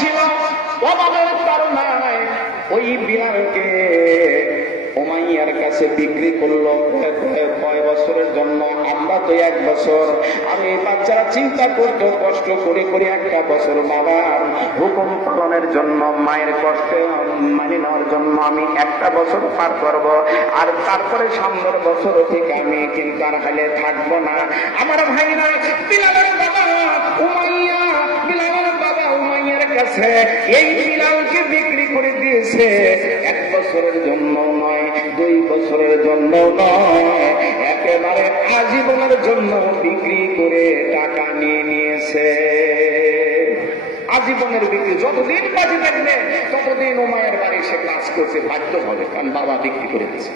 ছিল, অভাবের কারণে ওই বিলালকে উমাইয়ার কাছে বিক্রি করলো কয় বছরের জন্য? আমরা তো 1 বছর। আর এই বাচ্চারা চিন্তা করতো কষ্ট করে করে 1টা বছর বাবার হুকুম পালনের জন্য, মায়ের কষ্ট মানে নেওয়ার জন্য আমি 1টা বছর পার করব, আর তারপরে সামনের বছর থেকে আমি কিন্তু আর হালে থাকবো না। আমার ভাইরা, বিলালের বাবা উমাইয়া, বিলালের বাবা উমাইয়ার কাছে এই বিলালকে বিক্রি করে দিয়েছে 1 বছরের জন্য নয়, 2 বছরের জন্য নয়, একেবারে আজীবনের জন্য বিক্রি করে টাকা নিয়ে নিয়েছে। আজীবনের বিক্রি, যতদিন বাঁচে থাকবে ততদিন উমাইয়ার বাড়ি সে কাজ করতে বাধ্য হবে, কারণ বাবা বিক্রি করে দিয়েছে।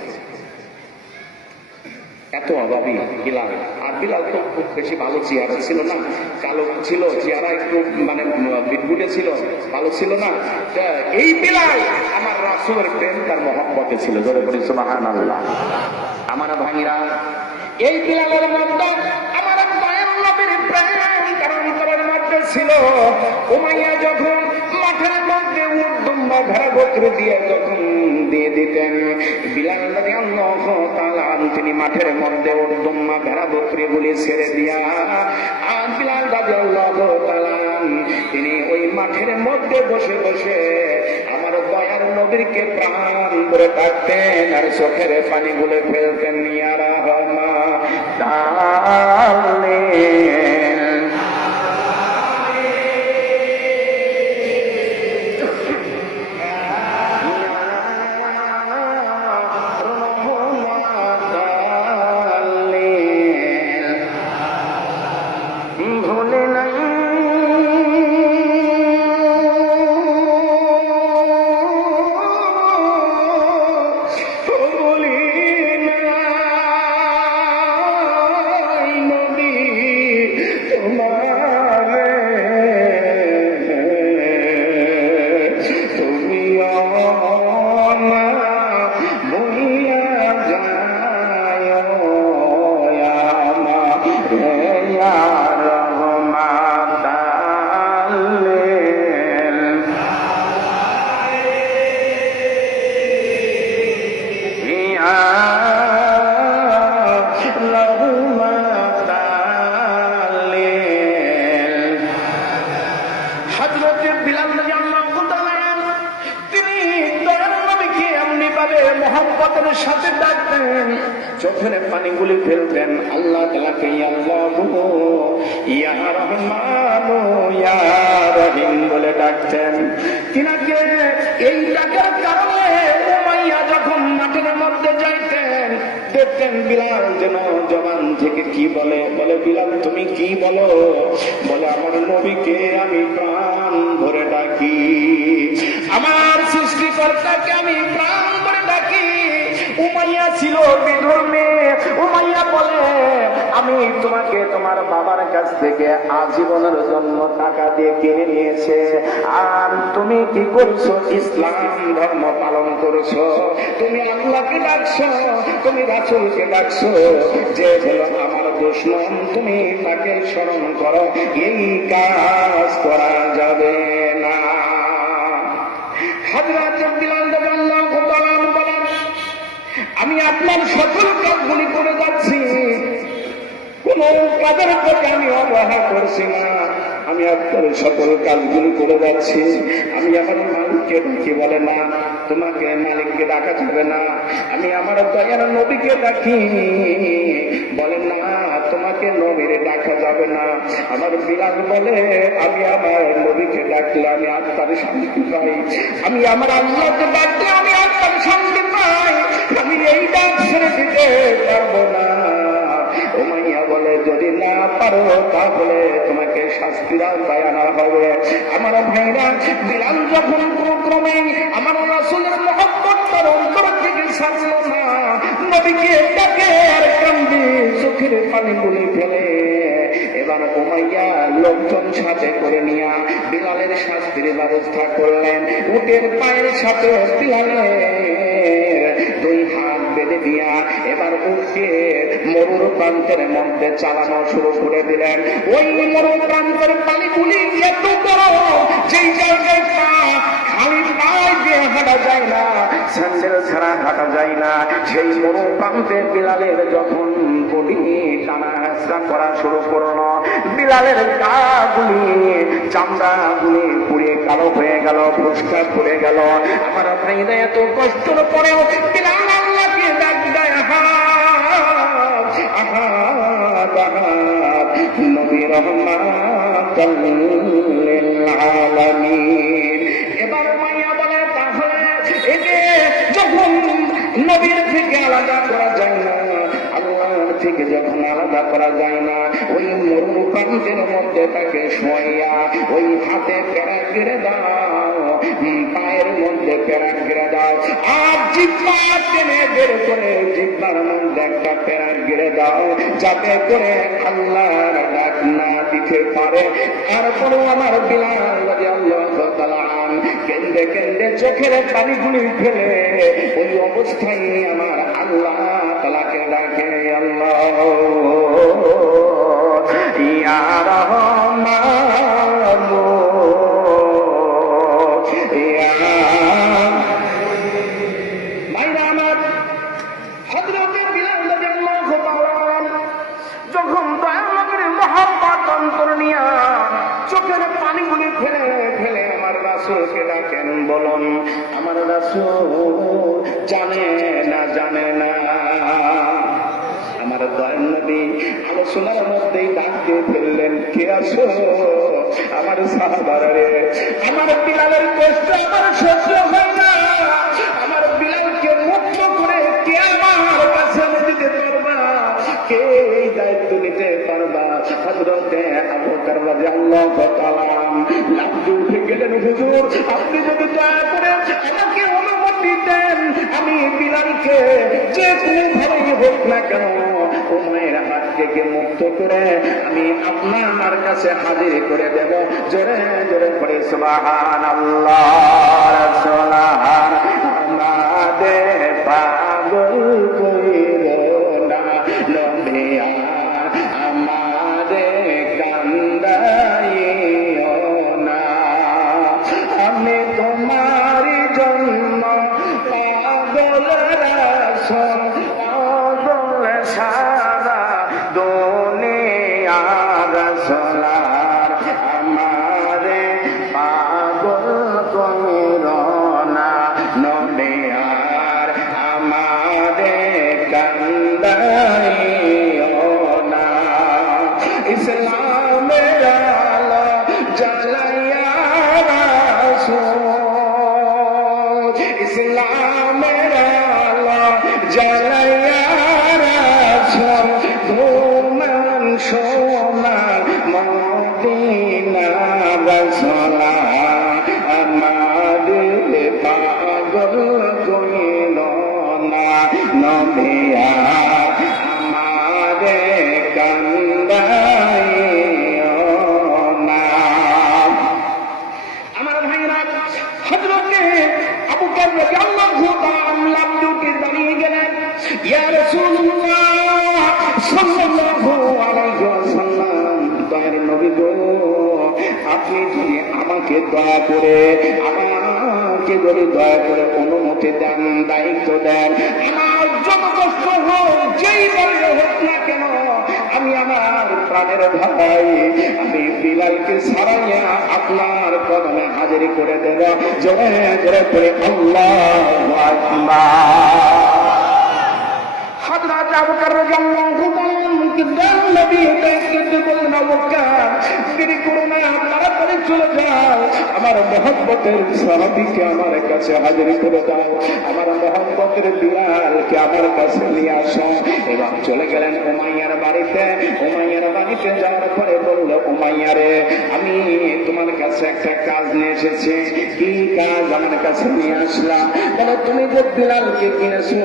এত অভাবী বিলাল। আর বিলাল তো খুব বেশি ভালো চেহারা ছিল না, কালো ছিল, চেহারা একটু মানে বিটবুটে ছিল, ভালো ছিল না। এই বিলাল আমার রাসূলের প্রেম তার মহব্বতে ছিল। জোরে বলি সুবহানাল্লাহ। আমার ভাইরা, এই বিলালের মধ্যে আমার দয়াল নবীর প্রেম তার অন্তরের মধ্যে ছিল। উমাইয়া যখন মাঠের মধ্যে উট দুম্বা ভেড়া বকরি দিয়ে যখন দিয়ে দিতেন, বিলাল রাদিয়াল্লাহু তাআলা তিনি মাঠের মধ্যে উট দুম্বা ভেড়া বকরি গুলি ছেড়ে দিয়া, আর বিলাল রাদিয়াল্লাহু তাআলা তিনি ওই মাঠের মধ্যে বসে বসে আমার দয়ার নবীকে প্রাণ ভরে ডাকতেন আর চোখের পানি গুলে ফেলতেন। ইয়া রাহমান ডালেন মহব্বতের সাথে ডাকতেন, চোখের পানিগুলি ফেলতেন, আল্লাহ তাআলাকে ইয়া আল্লাহু ইয়া রহমানু ইয়া রহিম বলে ডাকতেন। তিনাকে এই ডাকার কারণে উমাইয়া যখন মাঠের মধ্যে যাইতেন দেখতেন বিলাল যেন জবান থেকে কি বলে, বলে বিলাল তুমি কি বলো? বলে আমার নবীকে আমি প্রাণ ভরে ডাকি, আমার সৃষ্টিকর্তাকে আমি প্রাণ ভরে ডাকি। উমাইয়া ছিল বিধর্মী। উমাইয়া বলে আমি তোমাকে তোমার বাবার কাছ থেকে আজীবনের জন্য টাকা দিয়ে কিনে নিয়েছে, আর তুমি কি করছো? ইসলাম ধর্ম পালন করছো, তুমি আল্লাহকে ডাকছো, তুমি রাসূলকে ডাকছো, যে হলো আমার দুশমন তুমি তাকে স্মরণ করো, এই কাজ করা যাবে না। হযরত বিলাল রাদিয়াল্লাহু তাআলা বলেন আমি আপনার সকল কাজগুলি করে যাচ্ছি, কোন কাজের প্রতি আমি অবহেলা করছি না, আমি আপনার সকল কাজগুলি করে যাচ্ছি। আমি আমার মালিককে ডাকি, বলে না তোমাকে মালিককে ডাকা যাবে না, আমি আমার দয়ার নবীকে ডাকি, বলে না তোমাকে নবীরে ডাকা যাবে না। আমার বিলাল বলে আমি আমার নবীকে ডাকলে আমি আত্মার শান্তি পাই, আমি আমার আল্লাহকে ডাকলে আমি আত্মার শান্তি পাই, আমি এই ডাক ছেড়ে দিতে পারবো না। উমাইয়া বলে যদি না পারো তাহলে তোমাকে শাস্তির আওতায় আনা হবে। আমার ভাইরা, বিলাল যখন কোনো ক্রমে আমার রাসূলের মহব্বত তার অন্তর থেকে ছাড়লো না, নবীকে ডাকে আর কান্দে, চোখের পানি গুলি ফেলে। এবার উমাইয়া লোকজন সাথে করে নিয়া বিলালের শাস্তির ব্যবস্থা করলেন। উটের পায়ের সাথে বিলালের 2 হাত বেঁধে দিয়া এবার উঠে মরুর প্রান্তের মধ্যে চালানো শুরু করে দিলেন। ওই মরুর প্রান্তের পানিগুলি এত গরম, যেই জায়গায় পা খালি পায়ে দিয়ে হাঁটা যায় না, স্যান্ডেল ছাড়া হাঁটা যায় না, সেই মরু প্রান্তে বিলালের যখন বডি টানা হেঁচড়া করা শুরু করলো, বিলালের গা গুলি চামড়া গুলি পুড়ে কালো হয়ে গেল, ফুসকা পড়ে গেল। আমার ভাইরা এত কষ্টের পরেও বিলাল আল্লাহকে ডাক দেয়, নবী রহমাতাল লিল আলামিন। এবার মাইয়া বলে, তাহলে একে যখন নবীর থেকে আলাদা করা যায় না, আল্লাহর থেকে যখন আলাদা করা যায় না, ওই মরু প্রান্তের মধ্যে তাকে শোয়া, ওই হাতে প্যারাক গেড়ে দাও, পায়ের মধ্যে প্যারাক গেড়ে দাও, আর জিহ্বা টেনে বের করে জিহ্বার মধ্যে একটা প্যারাক গেড়ে দাও, যাতে করে আল্লাহর ডাক না দিতে পারে। তারপরে আমার বিলাল রাদিয়াল্লাহু তাআলা কেন্দে কেন্দে চোখের পানিগুলি ফেলে ওই অবস্থায় আমার আল্লাহ তাআলাকে ডাকে, আল্লাহ ইয়া রহমান ইয়া ভাইরা আমার। হযরত বিলাল রাদিয়াল্লাহু তাআলা যখন দয়াল নবীর মহব্বত অন্তর নিয়া চোখের পানিগুলি ফেলে ফেলে আমার রাসূলকে ডাকেন, বলুন আমার রাসূল জানে না জানে না। আমার দয়াল নবী আলোচনার মধ্যেই ডাক দিয়ে ফেললেন, কে আছো? আমার সাহাবারা রে, আমার বিলালের কষ্ট আমার সহ্য হয় না, আমার বিলালকে মুক্ত করে কে আমার কাছে দিতে পারবা, কে এই দায়িত্ব নিতে পারবা? হযরতে আবু বকর রাদিয়াল্লাহু তাআলা লাফ দিয়ে উঠে গেলেন, হুজুর আপনি যদি দয়া করে আমাকে অনুমতি দেন, আমি বিলালকে যে কোনো ভাবেই হোক না কেন উমাইর হাত থেকে মুক্ত করে আমি আপনার কাছে হাজির করে দেব। জোরে জোরে পড়ে সুবহানাল্লাহ। রাসূলুল্লাহ আমাদের পাগল কইরো না, নবী আমাদের কান্দাইও না, আমি তোমার জন্য পাগল রাসূল, পাগল সারা দুনিয়া রাসূল আমারে পাগল কইরো না, নবী আমাদের কান্দাইও না। ইসলামের আলো জ্বালাইয়া রাসূল, ইসলামের আলো জ্বালাইয়া রাসূল, ধুমান সোনার মদিনা রাসূল আমাদের পাগল কইরো না, নবী আমাদের কান্দাইও না। আমার ভাইরা, হযরতে আবু বকর রাদিয়াল্লাহু তাআলা ডিউটি দাঁড়িয়ে গেলেন, ইয়া রাসূলুল্লাহ সাল্লাল্লাহু আলাইহি ওয়াসাল্লাম, দয়ার নবী গো, আপনি যদি আমাকে দয়া করে অনুমতি দেন, দায়িত্ব দেন, আমার যত কষ্ট হোক যেই বলে হোক না কেন, আমি আমার প্রাণের ভাই আমি বিলালকে ছাড়াইয়া আপনার কদমে হাজির করে দেব। জোরে জোরে করে আল্লাহু আকবার। হযরত আবু বকর রাদিয়াল্লাহু তাআলা নবী দেখতে বললেন, আবু বকর দেরি করো না, তাড়াতাড়ি চলে যাও, আমার মহব্বতের সাহাবীকে আমার কাছে হাজির করে দাও, আমার মহব্বতের বিলালকে আমার কাছে নিয়ে আসো। এবার চলে গেলেন উমাইয়ার বাড়িতে। উমাইয়ার বাড়িতে যাওয়ার পরে বলল, উমাইয়া রে, আমি তোমার কাছে একটা কাজ নিয়ে এসেছি। কি কাজ আমার কাছে নিয়ে আসলাম? বলো, তুমি যে বিলালকে কিনেছো,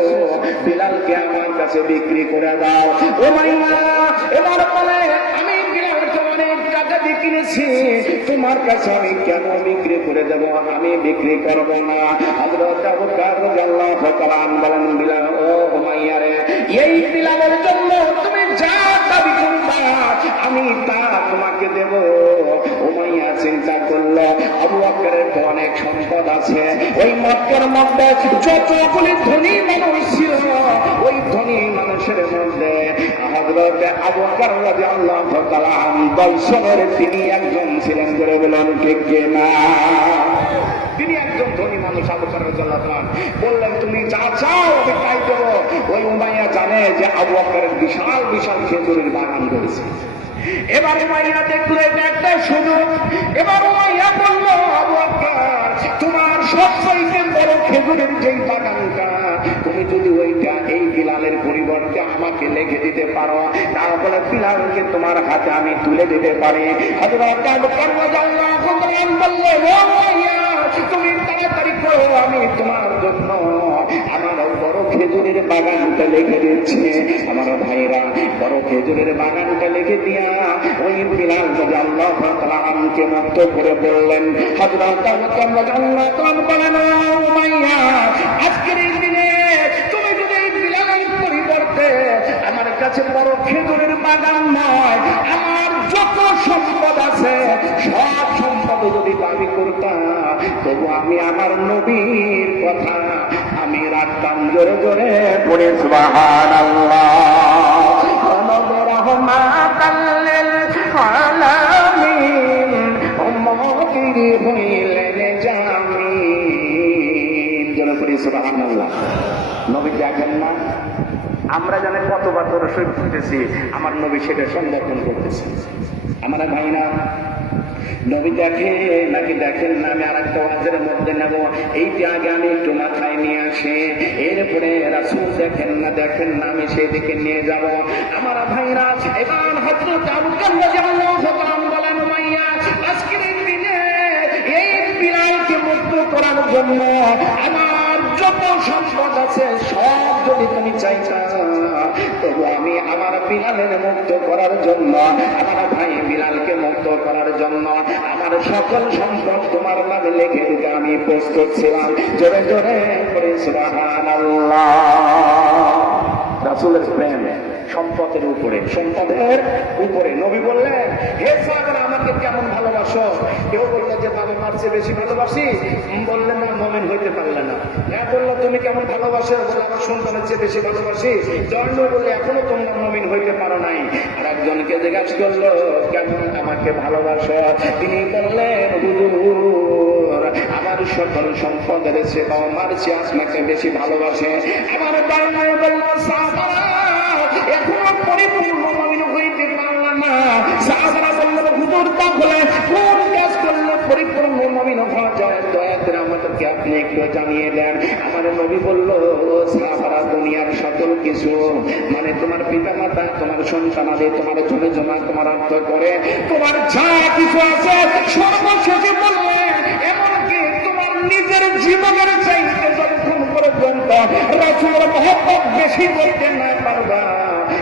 বিলালকে আমার কাছে বিক্রি করে দাও। উমাইয়া এবার বলে, আমি বিলালকে অনেক টাকা দিয়ে কিনেছি, তোমার কাছে আমি কেন বিক্রি করে দেব? আমি বিক্রি করব না। হযরত আবু বকর রাদিয়াল্লাহু তাআলা বলেন, বিলাল ও উমাইয়া রে, এই বিলালের জন্য তুমি যা দাবি করবা আমি তা তোমাকে দেব। উমাইয়া চিন্তা করলো, আবু বকরের তো অনেক সম্পদ আছে। ওই মক্কার মধ্যে যতগুলি ধনী মানুষ ছিল, ওই ধনী মানুষের মধ্যে হযরত আবু বকর রাদিয়াল্লাহু তাআলা 10 জনের তিনি একজন ছিলেন। করে বলেন ঠিক কিনা? তিনি একজন ধনী মানুষ। আবু বকর রাদিয়াল্লাহু তাআলা বললেন, তুমি যা চাও আমি তাই দেব। ওই উমাইয়া জানে যে আবু বকরের বিশাল বিশাল খেজুরের বাগান করেছে। এবার উমাইয়া দেখলো এটা একটা সুযোগ। এবার উমাইয়া বলল, আবু বকর, তোমার সবচেয়ে বড় খেজুরের যেই বাগানটা, তুমি যদি ওইটা এই বিলালের পরিবর্তে আমাকে লিখে দিতে পারো, তাহলে বিলালকে তোমার হাতে আমি তুলে দিতে পারি। হযরত আবু বকর রাদিয়াল্লাহু তাআলা বললেন, ও উমাইয়া, তুমি তাড়াতাড়ি করো, আমি তোমার জন্য আমার বড় খেজুরের বাগানটা লিখে দিচ্ছি। আমার ভাইরা, বড় খেজুরের বাগানটা লিখে দিয়া ওই বিলাল রাদিয়াল্লাহু তাআলা আনকে মুক্ত করে বললেন। হযরত আবু বকর রাদিয়াল্লাহু তাআলা বলেন, উমাইয়া, আজকের এই দিনে তুমি যদি এই বিলালের পরিবর্তে আমার কাছে বড় খেজুরের বাগান নয়, আমার যত সম্পদ আছে সব সম্পদ যদি দাবি করতাম, তবু আমি আমার নবীর কথা আমি রাখতাম। জোরে জোরে পড়ে সুবহানাল্লাহ। নবী রাহমাতাল লিল আলামিন, উম্মতির হইলেন জামিন। জোরে পড়ে সুবহানাল্লাহ। নবী দেখেন না, আমরা জানি কতবার তোরা শহীদ করতেছি, আমার নবী সেটা সংরক্ষণ করতেছে। আমার ভাইনা, নবী দেখে নাকি দেখেন না? আমি আর একটা ওয়াজের মধ্যে নেব, এইটা আগে আমি একটু মাথায় নিয়ে আসি, এরপরে রাসূল দেখেন না দেখেন না আমি সেদিকে নিয়ে যাব। আমার ভাইরা, এবার হযরত আবু বকর রাদিয়াল্লাহু তাআলা বলেন, উমাইয়া, আজকের এই দিনে এই বিলালকে মুক্ত করার জন্য আমার যত সম্পদ আছে সব যদি তুমি চাইতা, তবু আমি আমার বিলালের মুক্ত করার জন্য, আমার ভাই বিলালকে মুক্ত করার জন্য আমার সকল সম্পদ তোমার নামে লিখে দিতে আমি প্রস্তুত ছিলাম। জোরে জোরে করে সুবহানাল্লাহ। রাসূলের প্রেম সম্পদের উপরে, সম্পদের উপরে। নবী বললেন, হে সাহাবারা, আমাকে কেমন ভালোবাসো? কেউ বললো যে বাবা মার চেয়ে বেশি ভালোবাসি। বললেন না, মুমিন হইতে পারলে না। হ্যাঁ বললো, তুমি কেমন ভালোবাসো? বলে, আমার সন্তানের চেয়ে বেশি ভালোবাসি। জন্ম বললে, এখনো তোমরা মুমিন হইতে পারো নাই। আর একজনকে জিজ্ঞাসা করলো, কেমন আমাকে ভালোবাসো? তিনি বললেন, হুজুর, আমার সকল সম্পদের চেয়ে বাবা মার চেয়ে আপনাকে বেশি ভালোবাসে। আমার বাবা বলল, সাহাবারা, এখনো পরিপূর্ণ মুমিন হইতে পারলাম না। সাহাবারা বলল, হুজুর, তাহলে কোন কাজ করলে পরিপূর্ণ মুমিন হওয়া যায়? দয়া করে আমাদেরকে আপনি একটু জানিয়ে দেন। আমার নবী বলল, সাহাবারা, দুনিয়ার সকল কিছু, মানে তোমার পিতা মাতা, তোমার সন্তানাদি, তোমার জমি জমা তোমার অর্থ করে, তোমার যা কিছু আছে সর্বশেষে বললে, এমনকি তোমার নিজের জীবনের চাইতে যতক্ষণ পর্যন্ত রাসূলের মহব্বত বেশি করতে না পারবা,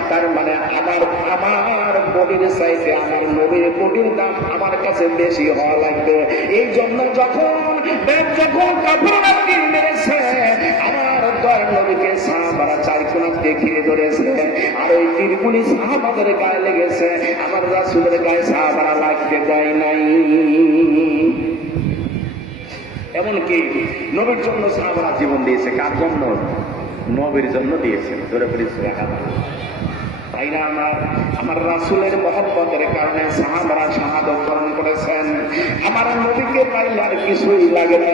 তার মানে আমার বডির চাইতে আমার নবীর বডির দাম আমার কাছে বেশি হওয়া লাগবে। এই জন্য যখন কাফেররা তীর মেরেছে, আমার দয়ার নবীকে সাহাবারা চার কোনা দেখিয়ে ধরেছে, আর ওই তীরগুলি সাহাবাদের গায়ে লেগেছে, আমার রাসূলের গায়ে সাহাবারা লাগতে দেয় নাই। এমনকি নবীর জন্য সাহাবারা জীবন দিয়েছে। কার জন্য? নবীর জন্য দিয়েছেন। ধরে পড়েছে ভাইরা আমার রাসূলের মহব্বতের কারণে সাহাবারা শাহাদাত বরণ করেছেন। আমার নবীকে পাইলে আর কিছুই লাগে না।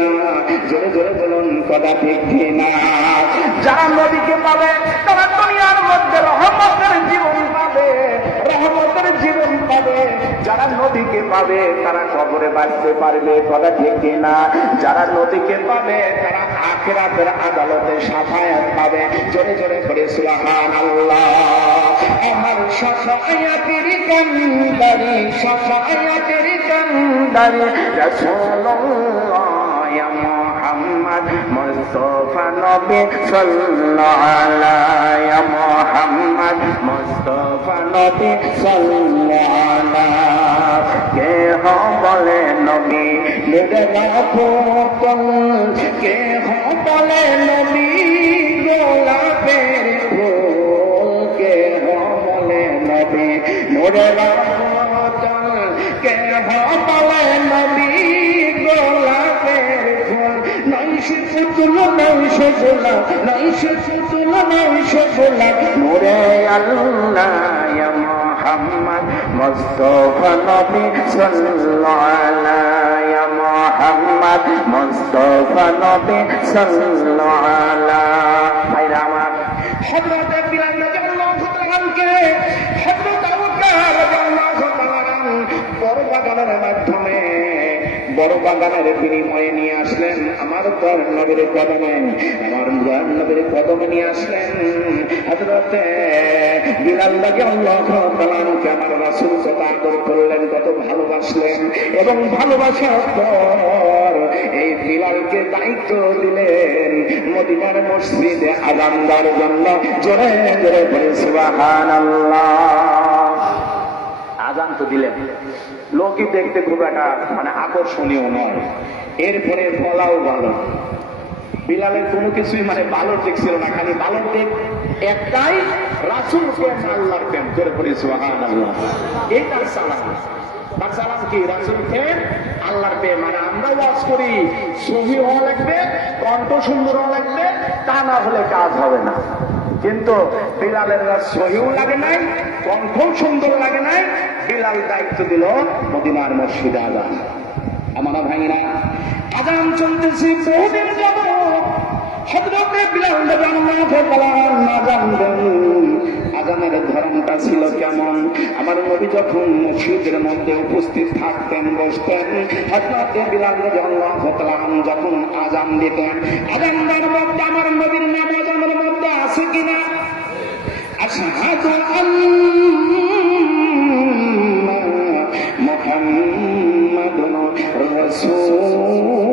জোরে জোরে বলুন, কথা ঠিক কিনা? যারা নবীকে পাবে তারা দুনিয়ার মধ্যে রহমতের জীবন পাবে, রহমতের জীবন পাবে। যারা নবীকে পাবে তারা কবরে বাঁচতে পারবে, কথা ঠিক কিনা? যারা নবীকে পাবে তারা আখিরাতের আদালতে শাফায়াত পাবে। জোরে জোরে করে সুবহানাল্লাহ। আমার শাফায়াতের কান্দারি, শাফায়াতের কান্দারি রাসূলুল্লাহ ইয়া মুহাম্মদ মুস্তাফা নবী সাল্লাল্লাহু আলাইহি ইয়া মুহাম্মদ মুস্তাফা নবী সাল্লাল্লাহু আলাইহি। কে হো বলে নবী নিরাপদ, কে হো বলে নবী গোলাপের ফুল, কে হো বলে নবী নূরের বাদল, কে হো বলে নবী গোলাপ নাই সে পুতুল নাই সে গোলাপ নূরে আল্লাহ ইয়া মুহাম্মদ মুস্তাফা নবী সাল্লাল্লাহু আলাইহি ইয়া মুহাম্মদ মুস্তাফা নবী সাল্লাল্লাহু আলাইহি ভাইরা আমার হযরত বিলাল রাদিয়াল্লাহু তাআলা আনকে হযরত আবু বকর রাদিয়াল্লাহু তাআলা বড় বাগানের মাধ্যমে বড় বাগানের বিনিময়ে নিয়ে আসলেন আমার দয়ার নবীর কদমে, আমার দয়ার নবীর কদমে নিয়ে আসলেন হযরত বিলাল রাদিয়াল্লাহু তাআলা আনকে আমার রাসূল কত আদর করলেন, কত ভালোবাসলেন এবং ভালোবাসার পর এই বিলালকে দায়িত্ব দিলেন মদিনার মসজিদে আযান দেওয়ার জন্য। জোরে জোরে বলে সুবহানাল্লাহ। আযান তো দিলেন, লোকই দেখতে খুব একটা আকর্ষণীয় নয়, এরপরে বলাও ভালো। বিলালের কোনো কিছুই ভালো দেখছিল না, খালি ভালো দিক একটাই, রাসূল প্রেম আল্লাহর প্রেম। করে পড়ি সুবহানাল্লাহ। এই তার সালাম। তার সালাম কি? রাসূল প্রেম আল্লাহর প্রেম। আমরা ওয়াজ করি সহি হওয়া লাগবে, কণ্ঠ সুন্দর হওয়া লাগবে, তা না হলে কাজ হবে না। কিন্তু বিলালের সহিও লাগে নাই, কণ্ঠ সুন্দর লাগে নাই। বিলাল দায়িত্ব দিল মদিনার মসজিদে আযান। আমার ভাইরা আযান চলতেছে বহুদিন যাবত। হযরত বিলাল রাদিয়াল্লাহু তাআলা আযান দেন। আযানের ধরনটা ছিল কেমন? আমার নবী যখন মসজিদের মধ্যে উপস্থিত থাকতেন, বসতেন, হযরত বিলাল রাদিয়াল্লাহু তাআলা যখন আযান দিতেন, আযান দেওয়ার মধ্যে আমার নবীর নাম আযানের মধ্যে আছে কিনা? আশহাদু আন্না মুহাম্মাদুর রাসূলুল্লাহ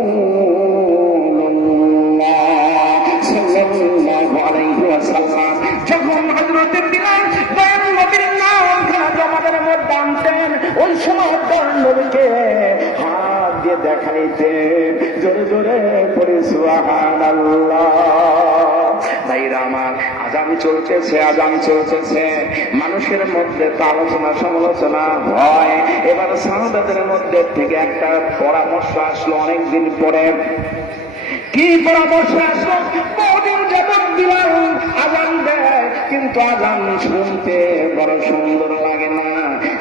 সাল্লাল্লাহু আলাইহি ওয়াসাল্লাম যখন হযরত বিলাল দয়াল নবীর নাম আমাদের মধ্যে আনতেন, ওই সময় দয়াল নবীকে হাত দিয়ে দেখাইতেন। জোরে জোরে পড়ি সুবহানাল্লাহ। ভাইরা আমার আযান চলতেছে, আযান চলতেছে, মানুষের মধ্যে তো আলোচনা সমালোচনা হয়। এবার সাহাবাদের মধ্যে থেকে একটা পরামর্শ আসলো অনেকদিন পরে। কি পরামর্শ আসলো? বহুদিন যাবত বিলাল আযান দেয়, কিন্তু আযান শুনতে বড় সুন্দর লাগে না।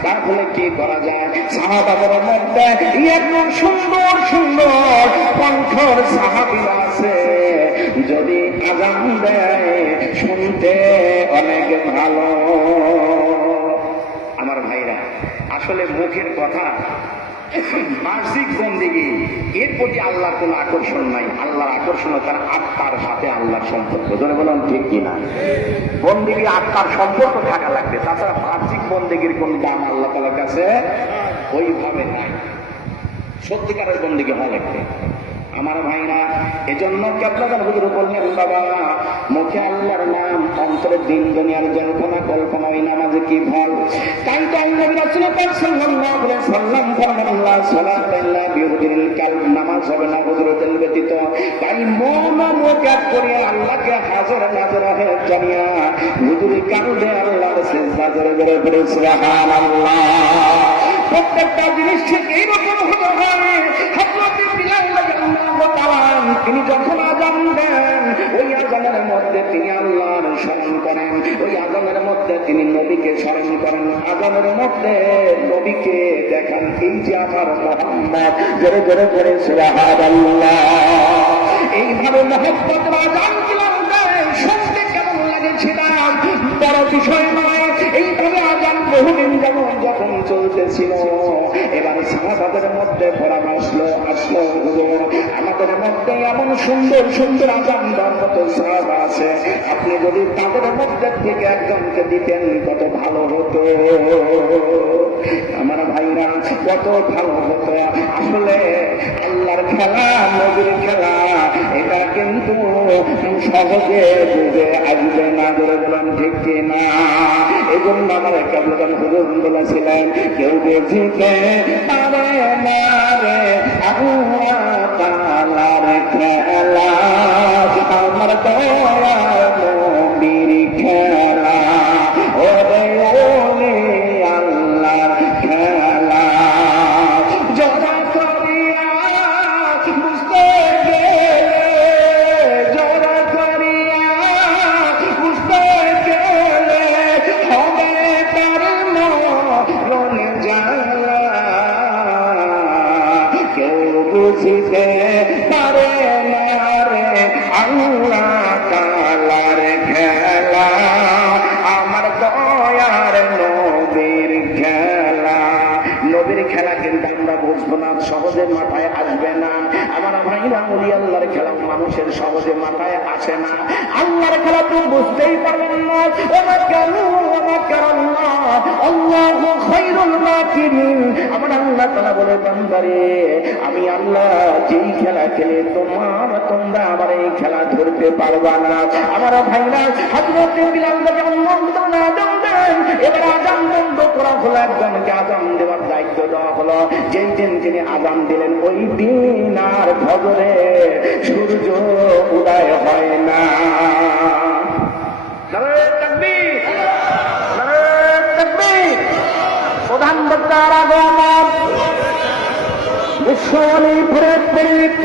তাহলে কি করা যায়? সাহাবাদের মধ্যে এমন সুন্দর সুন্দর কণ্ঠর সাহাবীরা আছে, যদি আযান দেয় শুনতে অনেক ভালো। আমার ভাইরা আসলে মুখের কথা, বাহ্যিক বন্দেগী, এর প্রতি আল্লাহর কোন আকর্ষণ নাই। আল্লাহর আকর্ষণ তার আত্মার সাথে আল্লাহর সম্পর্ক। ধরে বলুন ঠিক কিনা? বন্দেগী আত্মার সম্পর্ক থাকা লাগবে, তাছাড়া বাহ্যিক বন্দেগীর কোন দাম আল্লাহ তাআলার কাছে ওইভাবে নাই। সত্যিকারের বন্দেগী হওয়া লাগবে। আমার ভাইরা এজন্য কেবলাদার হুজুর বললেন, বাবা মুখে আল্লাহর নাম, অন্তরে দিন দুনিয়ার জল্পনা কল্পনা, ওই নামাজে কি ফল? তাই তো আল্লাহ রাসূল পাক সাল্লাল্লাহু আলাইহি ওয়াসাল্লাম ফরমান, লা সালাতা ইল্লা বিহুজুরিল কালব, নামাজ হবে না হুজুরতের ব্যতীত। তাই মন মুকাত করে আল্লাহকে হাজির নাজর হয়ে জানিয়া হুজুরি কালবে আল্লাহর সিজদা করে করে সুবহানাল্লাহ। প্রত্যেকটা জিনিস ঠিক এইরকম হতে হবে। হযরত বিলাল রাদিয়াল্লাহু তাআলা তিনি যখন আযান দেন, ওই আযানের মধ্যে তিনি আল্লাহর স্মরণ করেন, ওই আযানের মধ্যে তিনি নবীকে স্মরণ করেন, আযানের মধ্যে নবীকে দেখেন। এই যে আমার মুহাম্মদ, জোরে জোরে করে সুবহানাল্লাহ। এইভাবে মহব্বতের আযান বিলাল দেয়, শুনতে কেমন লাগেছিল বড় বিষয় নয়। এইভাবে আযান বহুদিন যেমন যখন চলতেছিল, এবার সাহাবাদের মধ্যে পরামর্শ আসলো, হুজুর আমাদের মধ্যে এমন সুন্দর সুন্দর আযান দেওয়ার মতো সাহাবা আছে, আপনি যদি তাদের মধ্যে থেকে একজনকে দিতেন কত ভালো হতো। আমার ভাইরা কত ভালো হতো। আসলে আল্লাহর খেলা, নবীর খেলা, এটা কিন্তু সহজে বুঝে আসবে না। ধরে বলেন ঠিক কিনা? এই জন্য আমার কেবলাদান হুজুর বলেছিলেন, কেউ বুঝিতে পারে না রে আল্লাহ তাআলার খেলা, আমার দয়ার নবীর খেলা, ওরে ওরে আল্লাহর খেলা। যারা করিয়া বুঝতে গেলে, যারা করিয়া বুঝিতে পারে না রে আল্লাহ তাআলার খেলা, আমার দয়ার নবীর খেলা। নবীর খেলা কিন্তু আমরা বুঝবো না, সহজে মাথায় আসবে না। আমার ভাইরা, ওলি আল্লাহর খেলা মানুষের সহজে মাথায় আসে না। আল্লাহর খেলা তো বুঝতেই পারবেন না। আল্লাহু খায়রুল মাকিরিন। আমার আল্লাহ তাআলা বলে, বান্দারে আমি আল্লাহ যেই খেলা খেলে তোমরা আমার এই খেলা ধরতে পারবা না। আমার ভাইরা, হযরত বিলাল রাদিয়াল্লাহু তাআলা এবার আযান বন্ধ করা হলো, একজনকে আযান দেওয়ার দায়িত্ব দেওয়া হলো। যেই দিন তিনি আযান দিলেন ওই দিন আর ফজরে সূর্য উদয় হয় না। নারে তাকবীর, নারে তাকবীর। প্রধান বক্তার আগমন, বিশ্বনী ফিরত পরিত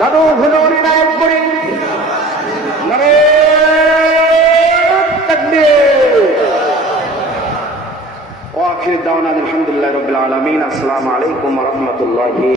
দাদু হুজুর ইনায়েত করি। নারে তাকবীর। ওয়া আখির দাওয়ানা আলহামদুলিল্লাহি রাব্বিল আলামিন। আসসালামু আলাইকুম ওয়া রাহমাতুল্লাহি।